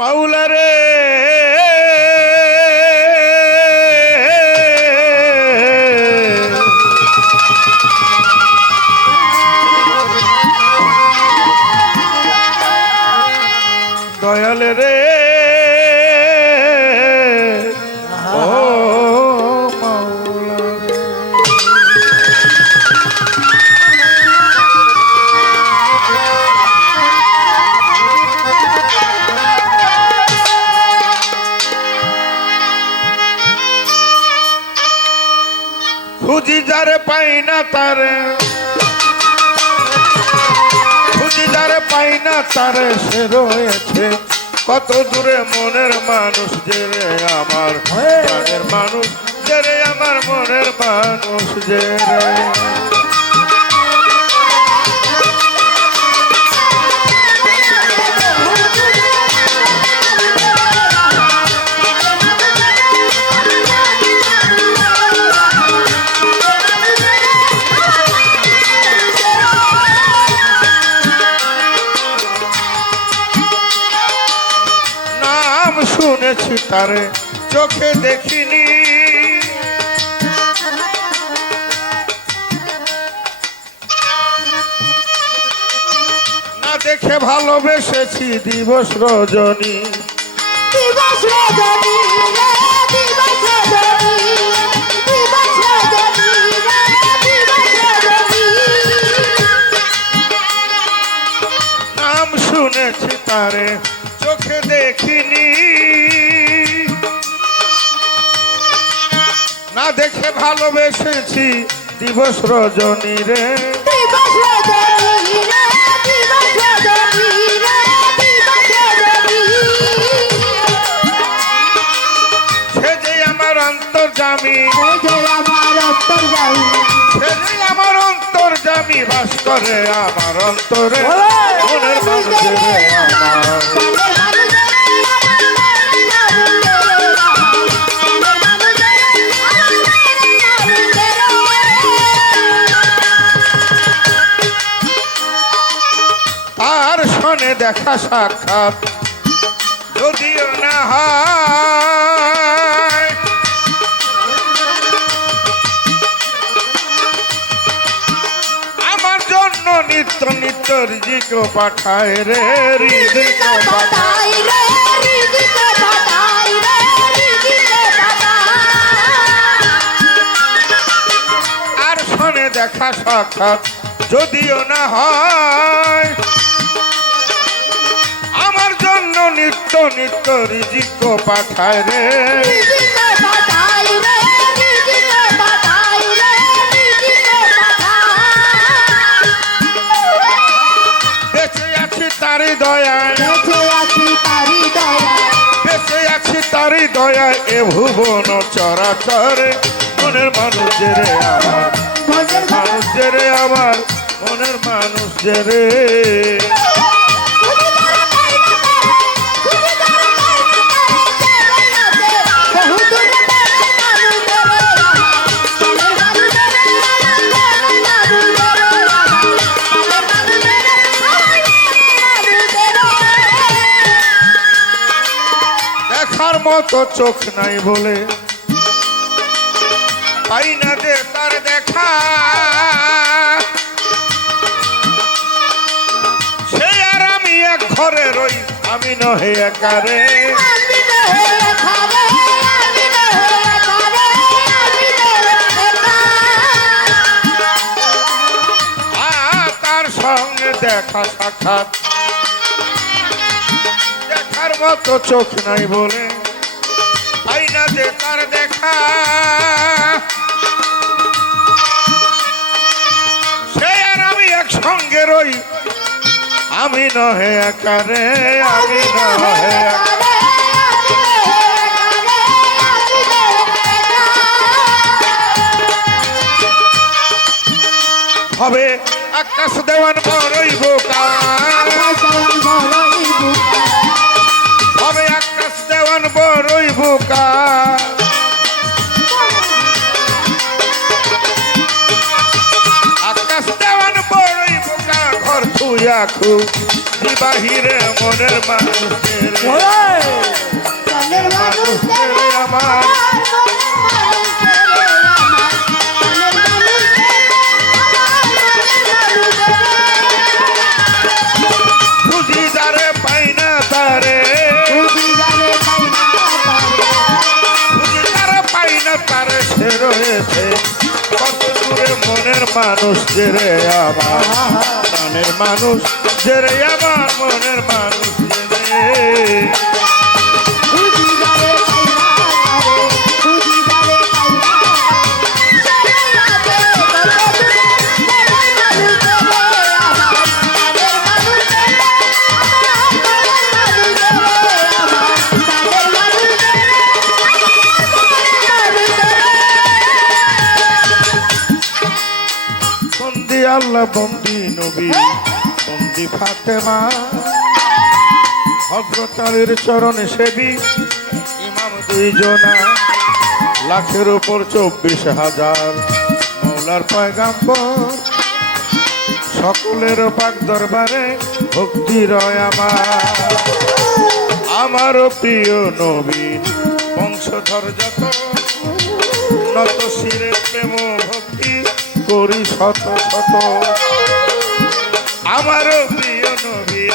মাওলা পাই না তারে। খুঁজি যারে পাই না তারে সে রয়েছে। কত দূরে মনের মানুষ যে রে আমার মনের মানুষ যে রে আমার মনের মানুষ যে রে তারে চোখে দেখিনি। না দেখে ভালোবেসেছি দিবস রজনী। দিবস রজনী দিবস নাম শুনেছি তারে চোখে দেখিনি। দেখে ভালোবেসেছি। দিবস রজনী রে। দিবস রজনী রে দিবস রজনী রে দিবস রজনী সে যে আমার অন্তর্জামী ওই যে আমার অন্তর যাই সে যে আমার অন্তর্জামী বাস করে আমার অন্তরে। মনের মানুষের আমার। দেখা সাক্ষাৎ। যদিও না হয়। আমার জন্য নিত্য নিত্য রিজিক পাঠায় রে রিজিক পাঠায় আর দেখা সাক্ষাৎ যদিও না হয়। নিত্য নিত্য রিজিক পাঠায় রে। বেঁচে আছি তারই দয়ায়। বেঁচে আছি তারই দয়ায়। এ ভুবন চরাচরে। মনের মানুষের আমার। মনের মানুষের আমার। মনের মানুষের মতো চোখ নাই বলে। পাই না যে তার দেখা। সে আর আমি এক ঘরে রই আমি নহে একারে তার সঙ্গে দেখা সাক্ষাৎ। দেখার মতো চোখ নাই বলে। সে আর আমি একসঙ্গে রই। আমি নহে একারে, আমি নহে হবে আকাশ দেওয়ান বড়ই বোকা। সে রয়েছে। কত দূরে মনের মানুষ যে রে আমার। প্রাণের মানুষ যে রে আমার মনের মানুষ রে বন্দি নবী, বন্দি ফাতেমা হজরত আলীর চরণে সেবী, ইমাম দুইজনা, লাখের উপর চব্বিশ হাজার মৌলার পয়গাম্বর। সকলের পাক দরবারে ভক্তি রয় আমার। আমারও প্রিয় নবী, বংশধর যত, নত শিরে প্রেম শত শত। আমারও প্রিয় নবীর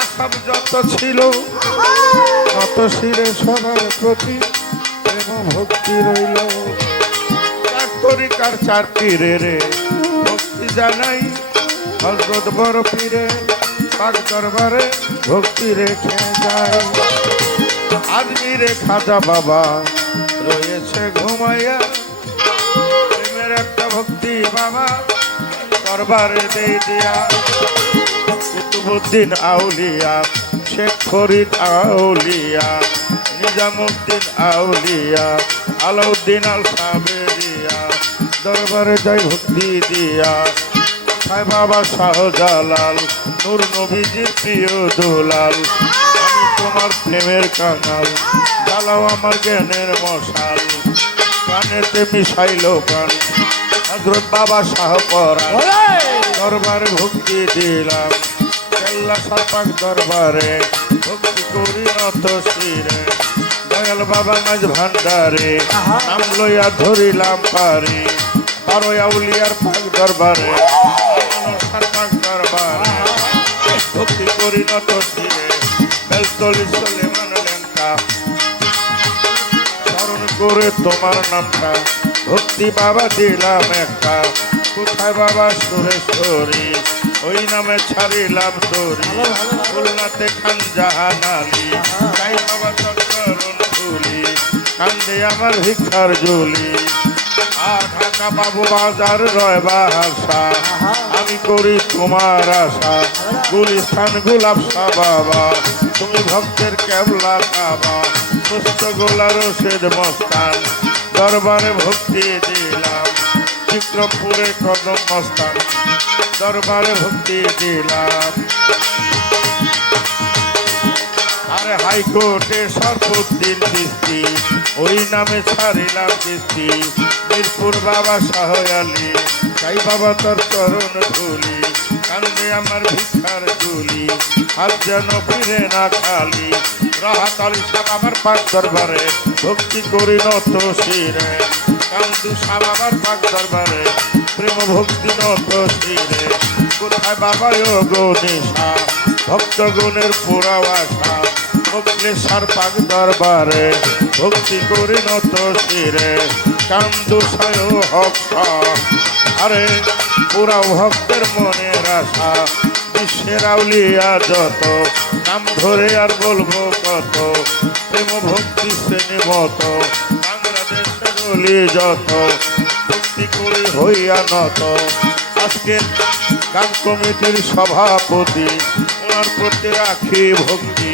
আসাম যত ছিল নত শিরে সবার প্রতি প্রেম ভক্তি রইল। চার তরিকার চার পীরে রে, ভক্তি জানাই হজরত বড় পীরে, পাক দরবারে ভক্তি রেখে যায়। আজমিরে খাজা বাবা রয়েছে ঘুমাইয়া দরবারে কুতুবুদ্দিন আউলিয়া, শেখ ফরিদ আউলিয়া, নিজামুদ্দিন আউলিয়া, আলাউদ্দিন আল সাবেরিয়া দরবারে যাই ভক্তি দিয়া। সাই বাবা শাহজালাল, নূর নবীজির প্রিয় দুলাল, আমি তোমার প্রেমের কাঙাল, জ্বালাও আমার জ্ঞানের মশাল, কানেতে মিশাইল প্রাণ হজরত বাবা শাহ পরা দরবারে ভক্তি দিলাম। কেল্লা সাপাক দরবারে ভক্তি করি নত শিরে। দয়াল বাবা মাঝ ভান্ডারে নাম লইয়া ধরিলাম পারি। বারো আউলিয়ার পাক দরবারে সাপাক দরবারে ভক্তি করি নত শিরে। বেলতলি চলে মানলেন কা স্মরণ করে তোমার নামটা। ভক্তি বাবা দিলাম একটা। কোথায় বাবা সুরেশ্বরী? ওই নামে ছাড়িলাম তোরি খুলনাতে খান জাহান আলী। তাই বাবা চরণ ফুলি। কান্দে আমার ভিক্ষার জুলি আর ঢাকা বাবু বাজার রয় বাসা আমি করি তোমার আশা। গুলিস্তান গোলাপ শাহ বাবা তুমি ভক্তের কেবলা কাবা। সুস্থ গোলা রশেদ মস্তান। দরবারে ভক্তি দিলাম। বিক্রমপুরে কদম মস্তান। দরবারে ভক্তি দিলাম। আরে হাইকোর্টে সর্বদিন কিস্তি ওই নামে ছাড়িলাম কিস্তি মিরপুর বাবা শাহ আলী, তাই বাবা তোর চরণ ধুলি। কান্দে আমার ভিক্ষার ঝুলি হাত যেন ফিরে না খালি। রাহাত আলী সাহেব আমার পাক দরবারে, ভক্তি করি নত শিরে। কান্দু সাহেব আমার পাক দরবারে, প্রেম ভক্তি নত শিরে। কোথায় বাবা ও গণেশা ভক্ত গুণের পুরা আশা অগ্নেশ্বর পাক দরবারে, ভক্তি করি নত শিরে। কান্দু সায় হক আরে পুরা ভক্তের মনের আশা। বিশ্বের আউলিয়া যত, নাম ধরে আর বলব কত, প্রেম ভক্তি শ্রেণি মতো বাংলাদেশে গলি যত, ভক্তি করে হইয়া নত। আজকে গান কমিটির সভাপতি, ওনার প্রতি রাখি ভক্তি।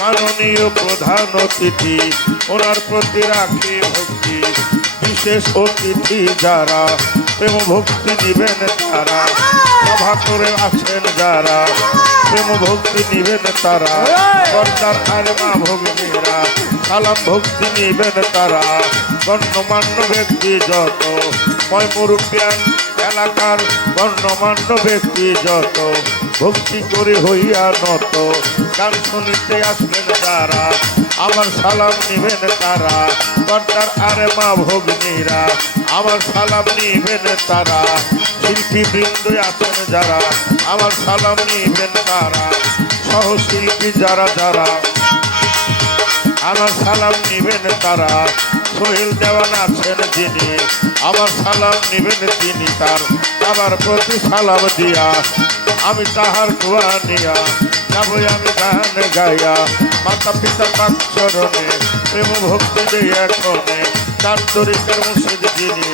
মাননীয় প্রধান অতিথি, ওনার প্রতি রাখি ভক্তি। বিশেষ অতিথি যারা, প্রেম ভক্তি নিবেন তারা, সভা করে আছেন যারা, প্রেম ভক্তি নিবেন তারা কর্তার আর মা ভগ্নীরা, সালাম ভক্তি নিবেন তারা, গণ্যমান্য ব্যক্তি যত ময় মুরুবিয়ান এলাকার গণ্যমান্য ব্যক্তি যত, ভক্তি করে হইয়া নত। গান শুনিতে আসবেন তারা আমার সালাম নিবেন তারা। কর্তার আরে মা ভগ্নীরা, আমার সালাম নিবেন তারা। শিল্পী বৃন্দ আছেন যারা, আমার সালাম নিবেন তারা। সহশিল্পী যারা যারা, আমার সালাম নিবেন তারা। সোহেল দেওয়ান আছেন যিনি, আমার সালাম নিবেন তিনি তার। আবার প্রতি সালাম দিয়া আমি তাহার দোয়া নিয়া যাবই আমি গান গাইয়া। মাতা পিতা পাক চরণে প্রেম ভক্তি দেই এখনে। চার তরিকার মুর্শিদ যিনি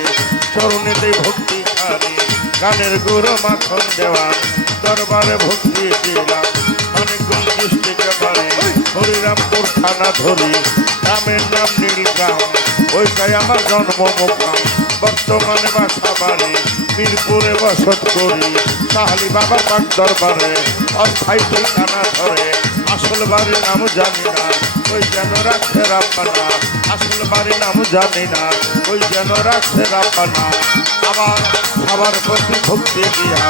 চরণেতে ভক্তি খানি। গানের গুরু মাখন দেওয়ান, দরবারে ভক্তি দিলাম। অনেকগুণ ডিস্ট্রিক্টে বাড়ি। হরিরামপুর থানা ধরি। গ্রামের নাম আমার জন্ম মুকাম। বর্তমানে বাসা বাড়ি, মিরপুরে বসত করি। সাহালি বাবার পাক দরবারে, অস্থায়ী ঠিকানা ধরে। আসল বাড়ির নাম জানি না, ওই যেন রাখছে রাপানা আসল বাড়ির নাম জানি না, ওই যেন রাখছে রাপানা আবার সবার প্রতি ভক্তি দিয়া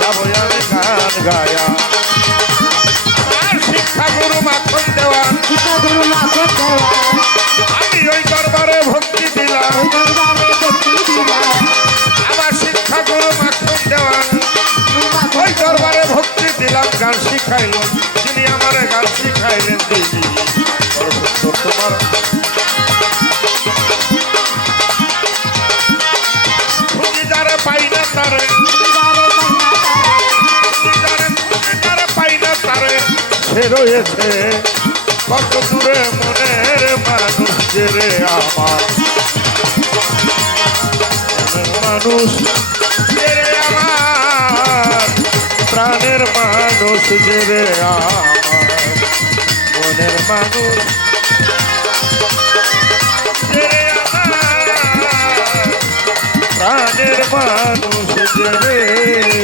যাব আমি গান গায়া। শিক্ষা গুরু মাখন দেওয়ান পিতা গুরু মাখন দেওয়া আমি ওই দরবারে ভক্তি দিলাম। ওই দরবারে ভক্তি দিলা আমার শিক্ষা গুরু মাখন দেওয়ান ওই দরবারে ভক্তি দিলাম গান শিখাইল। তিনি আমার গান শিখাইলেন দিদি। তোমার। রয়েছে। কত দূরে মনের মানুষ রে আমার। মানুষ রে আমার। প্রাণের মানুষ রে আমার। মনের মানুষ প্রাণের মানুষ রে